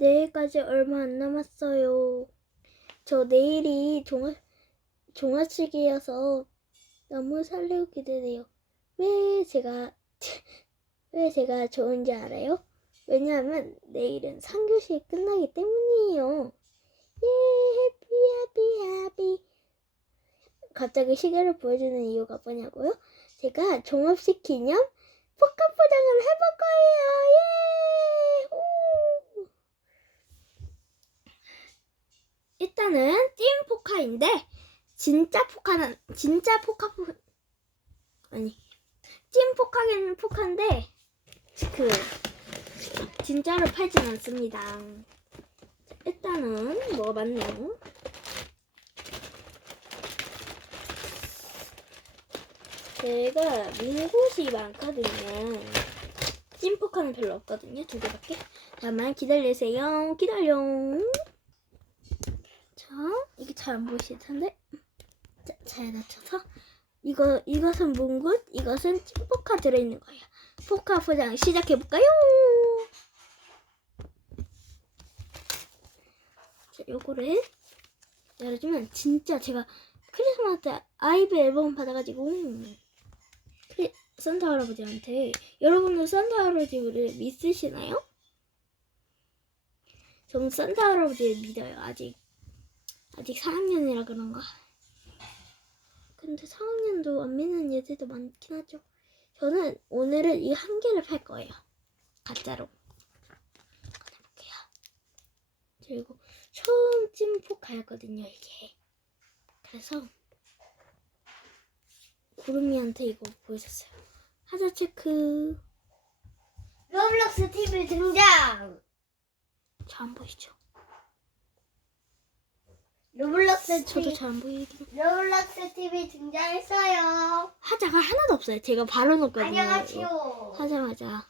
내일까지 얼마 안 남았어요. 저 내일이 종합, 종합식이어서 너무 설레고 기대돼요. 왜 제가, 왜 제가 좋은지 알아요? 왜냐하면 내일은 3교시 끝나기 때문이에요. 예, 해피, 해피, 해피. 갑자기 시계를 보여주는 이유가 뭐냐고요? 제가 종합식 기념 포카 포장을 해볼 거예요. 예! 우! 일단은 찐 포카인데 진짜 포카는 진짜 포카 포 아니 찐 포카는 포카인데 그 진짜로 팔진 않습니다. 일단은 뭐가 많네요. 제가 민 곳이 많거든요. 찐포카는 별로 없거든요. 두 개밖에. 잠깐만 기다리세요. 기다려. 자, 이게 잘 안 보이실 텐데. 자, 잘 낮춰서. 이거, 이것은 뭉굿, 이것은 찐포카 들어있는 거예요. 포카 포장 시작해볼까요? 자, 요거를 열어주면 진짜 제가 크리스마스 때 아이브 앨범 받아가지고 크리- 산타 할아버지한테 여러분도 산타 할아버지를 믿으시나요? 저는 산타 할아버지를 믿어요. 아직 아직 4학년이라 그런가. 근데 4학년도 안 믿는 애들도 많긴 하죠. 저는 오늘은 이 한 개를 팔 거예요. 가짜로. 꺼내볼게요. 그리고 처음 찐포카였거든요, 이게. 그래서 구름이한테 이거 보여줬어요. 하자 체크. 로블록스 TV 등장. 잘안 보이죠? 로블록스 저도 TV. 잘 안 보이긴. 로블록스 TV 등장했어요. 하자가 하나도 없어요. 제가 바로 넣었거든요. 안녕하세요. 하자마자.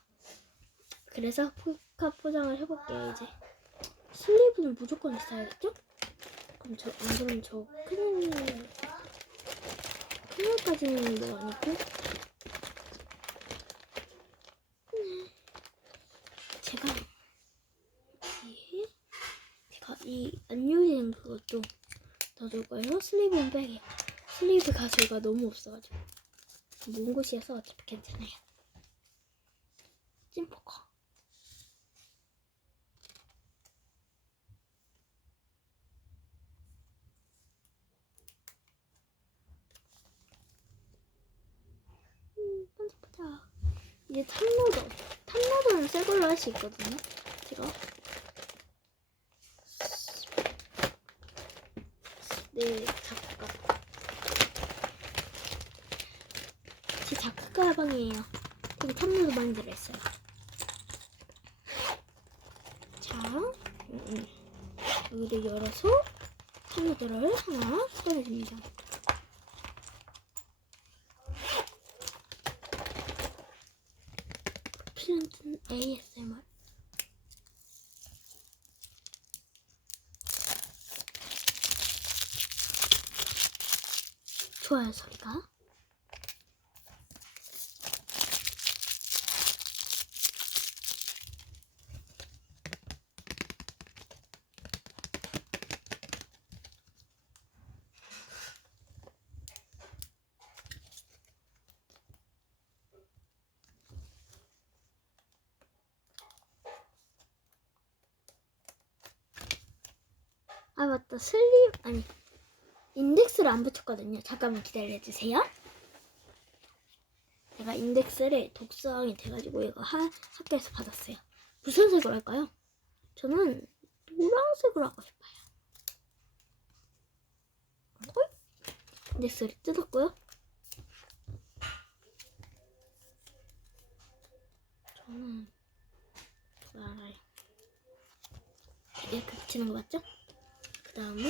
그래서 포카 포장을 해볼게요, 이제. 슬리브는 무조건 있어야겠죠? 그럼 저, 안 그러면 저 큰일, 큰일까지는 뭐 아니고. 네. 제가, 이, 제가 이 안유리는 그것도 넣어줄 거예요. 슬리브는 빼게요. 슬리브 가지가 너무 없어가지고. 먼 곳이어서 어차피 괜찮아요. 찐포커. 음, 반짝반짝. 이제 탑로더. 탑로더는 새 걸로 할 수 있거든요. 제가. 네, 작가. 제 작가 가방이에요. 여기 탑로더 많이 들어있어요. 자, 음, 음. 여기를 열어서 탑로더를 하나 꺼내줍니다. 필름튼 ASMR. 좋아요 소리가. 아 맞다 슬립 아니 인덱스를 안 붙였거든요. 잠깐만 기다려주세요. 제가 인덱스를 독서왕이 돼가지고 이거 하, 학교에서 받았어요. 무슨 색으로 할까요? 저는 노란색으로 하고 싶어요. 헐? 인덱스를 뜯었고요. 저는 알아요. 이렇게 붙이는 거 맞죠? 그 다음에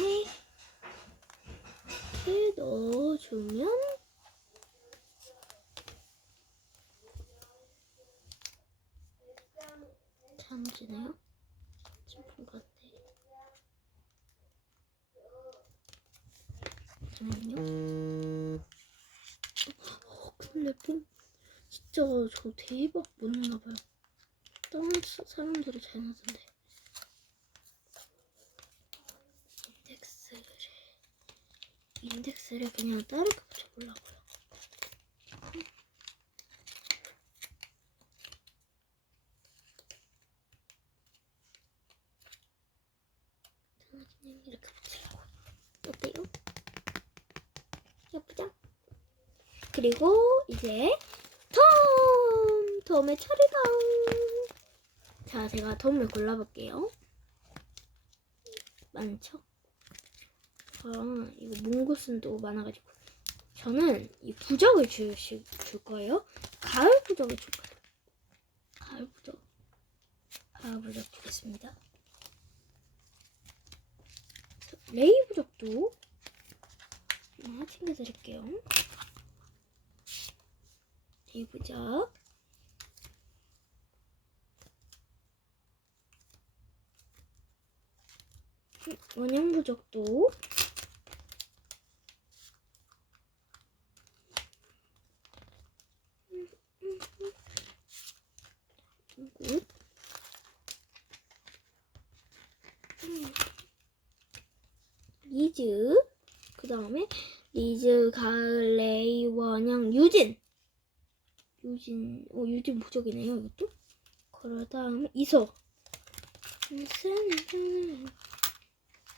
이렇게 넣어주면. 슬픈 것 같아. 잠깐만요. 어, 근데 좀 진짜 저 대박 못 넣나봐요. 다른 사- 사람들이 잘 넣던데. 인덱스를 그냥 다르게 붙여보려고요. 저는 그냥 이렇게 붙이려고. 어때요? 예쁘죠? 그리고 이제 덤! 덤의 차례다. 자, 제가 덤을 골라볼게요. 많죠? 아, 이거 몽고스도 많아가지고. 저는 이 부적을 줄, 줄 거예요. 가을 부적을 줄 거예요. 가을 부적. 가을 부적 주겠습니다. 저 레이 부적도 하나 챙겨드릴게요. 레이 부적. 음, 원형 부적도 굿. 음. 리즈 그 다음에 리즈 가을 레이 원형 유진. 유진 어 유진 부적이네요 이것도. 그 다음에 이석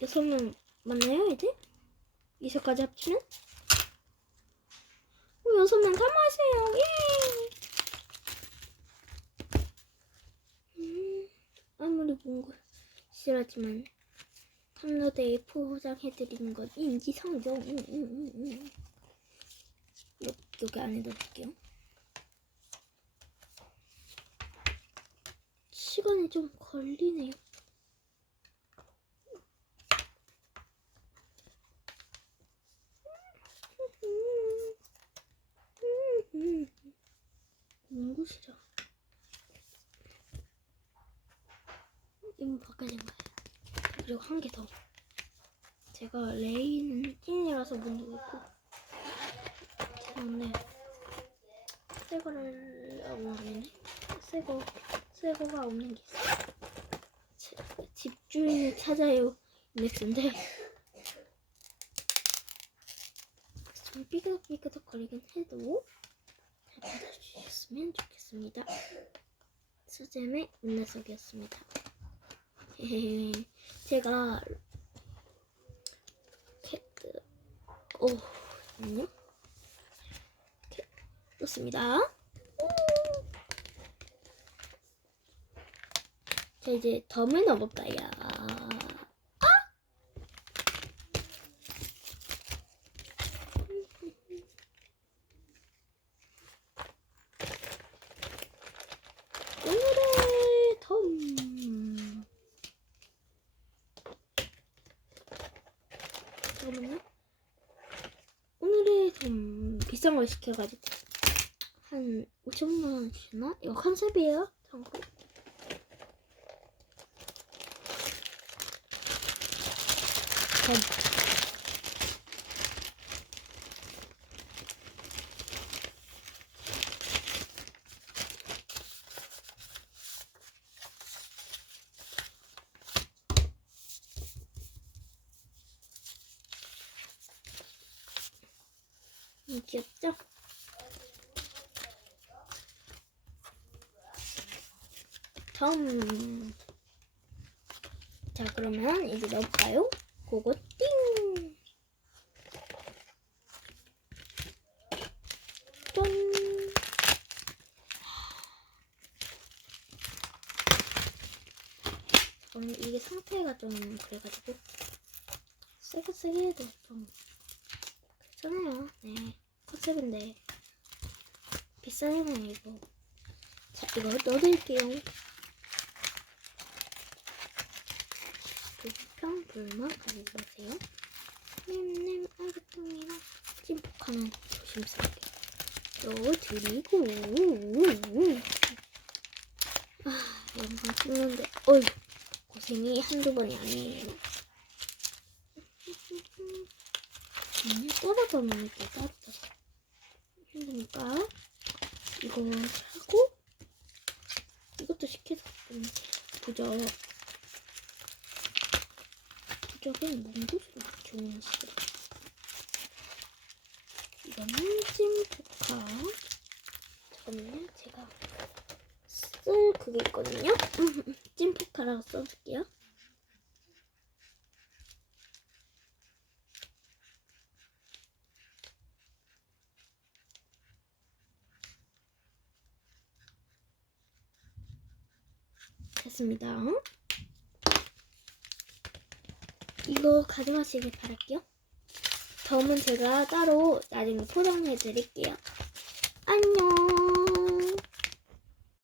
여섯 명 맞나요 이제? 이석까지 합치면? 어, 여섯 명 감아세요. 예! 음, 아무리 뭔가 싫어하지만 탐로데이 포장해드리는 건 인지상정. 음, 음, 음, 음. 여기, 여기 안에 넣을게요. 시간이 좀 걸리네요. 누구시죠? 이거 바꿔진 거예요. 그리고 한 개 더. 제가 레이는 찐이라서 못 누르고 때문에 새 거를 아, 없네. 새거 새거가 없는 게 있어. 지- 집주인을 찾아요. 이맥스인데 좀 삐그덕삐그덕 거리긴 해도 잘 받아주셨으면 좋겠습니다. 수잼의 문나석이었습니다. 제가 캐트 오 잠깐만요 이렇게 놓습니다. 자 이제 덤을 넣어볼까요 아! 오늘의 덤 잠깐만요. 오늘의 좀 비싼 걸 시켜가지고 한 5천만 원 주나? 이거 컨셉이에요. 참고. 덤. 음, 귀엽죠? 덤. 자, 그러면 이제 넣어볼까요? 그거 띵! 똥! 오늘 이게 상태가 좀 그래가지고 세게 세게 해도 좀 괜찮아요. 네. 컨셉인데 비싸잖아요 이거. 자 이거 넣어드릴게요. 두평 불만 가지고 가세요. 님님 알겠습니다. 찜폭하면 조심스럽게 넣어드리고 아 영상 찍는데 어이 고생이 한두 번이 아니에요. 음, 떨어져 놓을게 떨어 져 힘드니까 이거 하고 이것도 좀 부적 부적은 몽고스로 좋은 시대 이거는 찜포카. 잠깐만요. 제가 쓸 그게 있거든요. 찜포카라고 써줄게요. 됐습니다. 이거 가져가시길 바랄게요. 점은 제가 따로 나중에 포장해 드릴게요. 안녕.